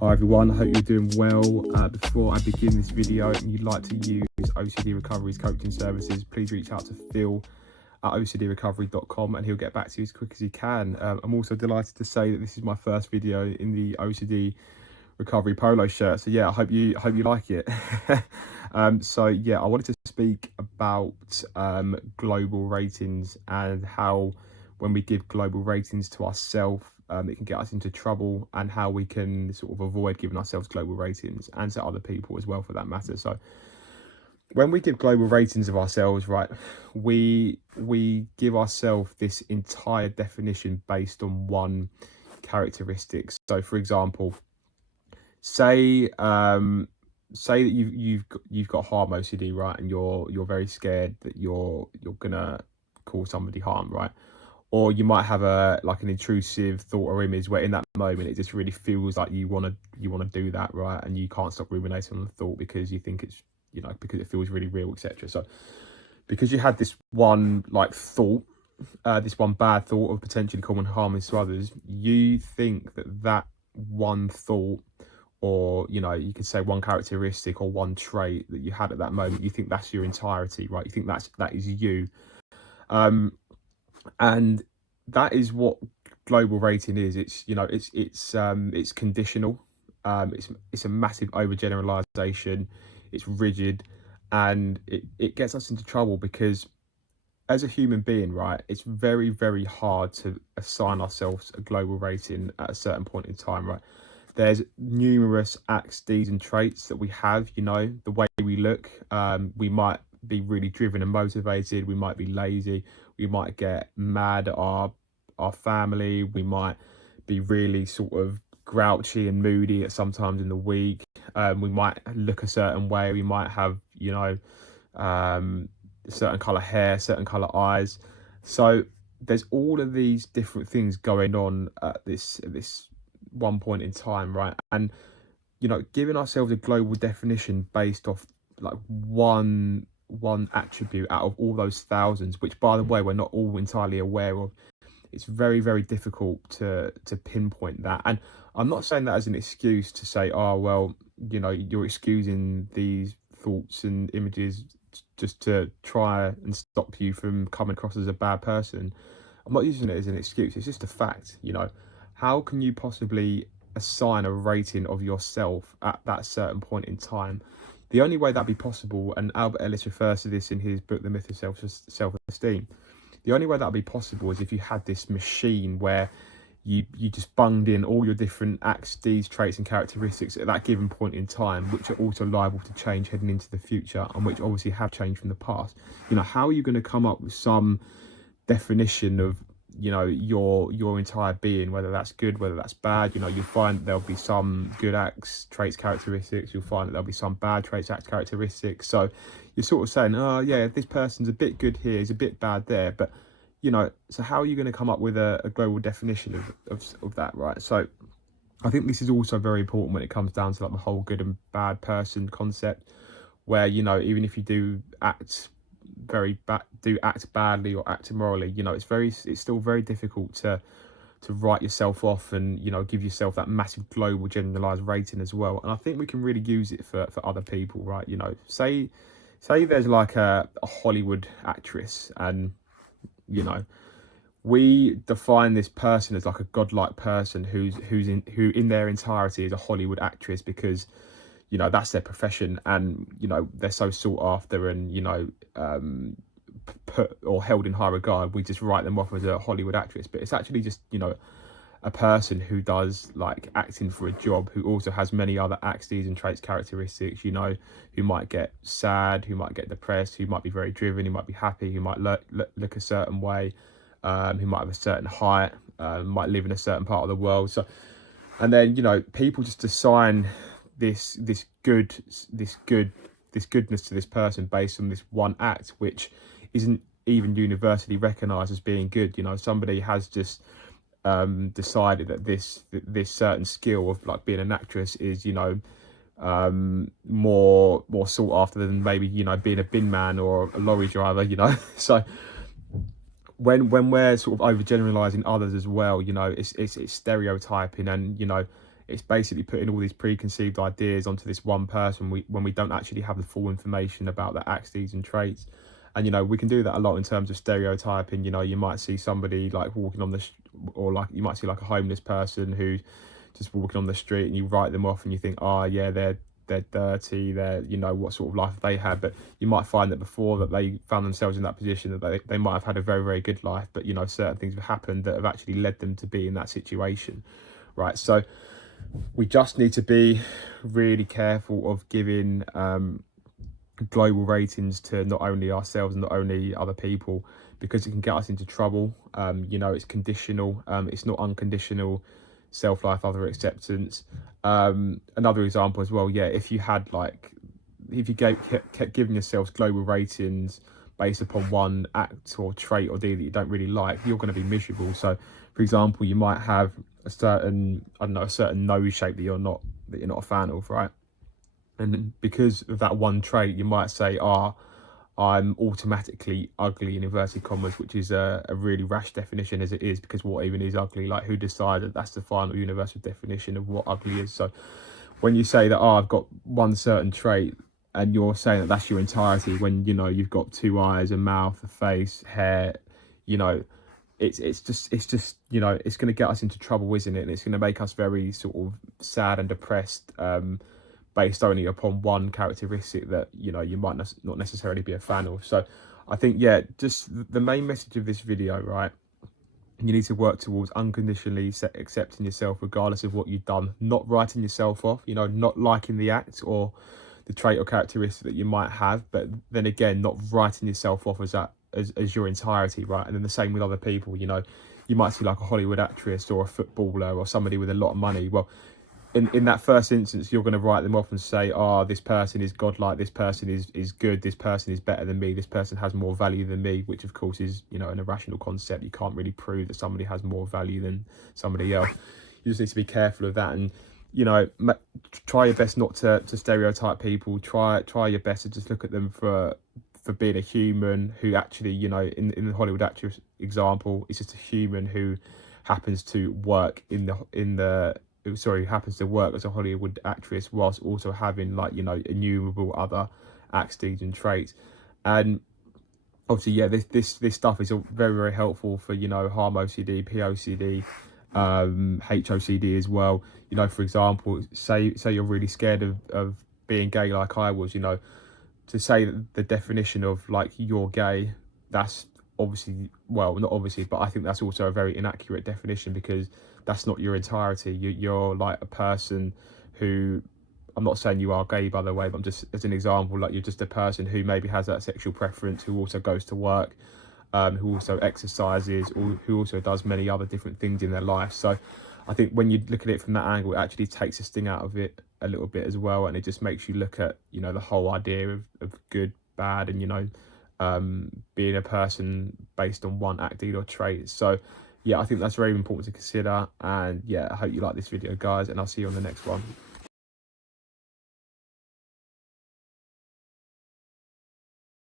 Hi everyone, I hope you're doing well. Before I begin this video and you'd like to use OCD Recovery's coaching services, please reach out to Phil at ocdrecovery.com and he'll get back to you as quick as he can. I'm also delighted to say that this is my first video in the OCD Recovery polo shirt. So yeah, I hope you like it. So yeah, I wanted to speak about global ratings and how when we give global ratings to ourselves, it can get us into trouble, and how we can sort of avoid giving ourselves global ratings, and to other people as well for that matter. So when we give global ratings of ourselves, right, we give ourselves this entire definition based on one characteristic. So for example, say say that you've got harm OCD, right, and you're very scared that you're gonna cause somebody harm, right? Or you might have an intrusive thought or image where in that moment it just really feels like you want to do that, right? And you can't stop ruminating on the thought because you think it's, because it feels really real, etc. So because you had this one thought, this one bad thought of potentially causing harm to others, you think that one thought, or you could say one characteristic or one trait that you had at that moment, you think that's your entirety, right? You think that is you. And that is what global rating is. It's it's conditional. It's a massive overgeneralization. It's rigid, and it gets us into trouble because as a human being, right, it's very, very hard to assign ourselves a global rating at a certain point in time, right? There's numerous acts, deeds and traits that we have, the way we look. We might be really driven and motivated. We might be lazy. We might get mad at our family. We might be really sort of grouchy and moody at sometimes in the week. We might look a certain way. We might have, certain color hair, certain color eyes. So there's all of these different things going on at this one point in time, right? And giving ourselves a global definition based off one attribute out of all those thousands, which by the way we're not all entirely aware of, it's very, very difficult to pinpoint that. And I'm not saying that as an excuse to say, oh well, you're excusing these thoughts and images just to try and stop you from coming across as a bad person. I'm not using it as an excuse. It's just a fact. How can you possibly assign a rating of yourself at that certain point in time? The only way that'd be possible, and Albert Ellis refers to this in his book, The Myth of Self-Esteem, the only way that'd be possible is if you had this machine where you just bunged in all your different acts, deeds, traits and characteristics at that given point in time, which are also liable to change heading into the future, and which obviously have changed from the past. How are you going to come up with some definition of your entire being, whether that's good, whether that's bad? You'll find there'll be some good acts, traits, characteristics. You'll find that there'll be some bad traits, acts, characteristics. So you're sort of saying, oh yeah, this person's a bit good here, he's a bit bad there. But so how are you going to come up with a global definition of that, right? So I think this is also very important when it comes down to the whole good and bad person concept, where even if you do act badly or act immorally, it's still very difficult to write yourself off and give yourself that massive global generalized rating as well. And I think we can really use it for other people, right? Say there's a Hollywood actress, and we define this person as a godlike person who in their entirety is a Hollywood actress, because that's their profession, and they're so sought after and put or held in high regard. We just write them off as a Hollywood actress, but it's actually just a person who does acting for a job, who also has many other acts, deeds and traits, characteristics, who might get sad, who might get depressed, who might be very driven, who might be happy, who might look a certain way, who might have a certain height, might live in a certain part of the world. So, and then people just assign this goodness to this person based on this one act, which isn't even universally recognized as being good. Somebody has just decided that this certain skill of being an actress is more sought after than maybe being a bin man or a lorry driver. So when we're sort of overgeneralizing others as well, it's stereotyping, and it's basically putting all these preconceived ideas onto this one person when we don't actually have the full information about their acts, deeds and traits. And, you know, we can do that a lot in terms of stereotyping. You know, you might see somebody like walking on the, or like you might see like a homeless person who's just walking on the street, and you write them off and you think, oh yeah, they're dirty, they're, you know, what sort of life they had. But you might find that before that they found themselves in that position, that they might have had a very, very good life, but, you know, certain things have happened that have actually led them to be in that situation, right? So we just need to be really careful of giving global ratings to not only ourselves and not only other people, because it can get us into trouble. You know, it's conditional, it's not unconditional self-life, other acceptance. Another example as well, yeah, if you kept giving yourselves global ratings based upon one act or trait or deed that you don't really like, you're going to be miserable. So for example, you might have a certain, I don't know, a certain nose shape that you're not a fan of, right? And because of that one trait, you might say, I'm automatically ugly, in inverted commas, which is a really rash definition as it is, because what even is ugly? Like, who decided that's the final universal definition of what ugly is? So when you say that, I've got one certain trait, and you're saying that that's your entirety, when, you know, you've got 2 eyes, a mouth, a face, hair, you know, it's just, you know, it's going to get us into trouble, isn't it? And it's going to make us very sort of sad and depressed, based only upon one characteristic that, you know, you might not necessarily be a fan of. So I think, yeah, just the main message of this video, right, you need to work towards unconditionally accepting yourself regardless of what you've done, not writing yourself off, you know, not liking the act or the trait or characteristic that you might have, but then again, not writing yourself off as your entirety, right? And then the same with other people. You know, you might see like a Hollywood actress or a footballer or somebody with a lot of money. Well, in that first instance, you're going to write them off and say, this person is godlike, this person is good, this person is better than me, this person has more value than me, which of course is, you know, an irrational concept. You can't really prove that somebody has more value than somebody else. You just need to be careful of that, and, you know, try your best not to stereotype people. Try your best to just look at them for being a human who actually, you know, in the Hollywood actress example, is just a human who happens to work happens to work as a Hollywood actress whilst also having, like, you know, innumerable other acts, deeds and traits. And obviously, yeah, this stuff is very, very helpful for, you know, harm OCD, POCD, HOCD as well. You know, for example, say you're really scared of being gay like I was, you know, to say that the definition of, like, you're gay, that's obviously, well, not obviously, but I think that's also a very inaccurate definition, because that's not your entirety. You're like a person who, I'm not saying you are gay, by the way, but I'm just, as an example, like, you're just a person who maybe has that sexual preference, who also goes to work, who also exercises, or who also does many other different things in their life. So I think when you look at it from that angle, it actually takes a sting out of it a little bit as well, and it just makes you look at, you know, the whole idea of good, bad, and, you know, being a person based on one act, deed or trait. So yeah, I think that's very important to consider. And yeah, I hope you like this video, guys, and I'll see you on the next one.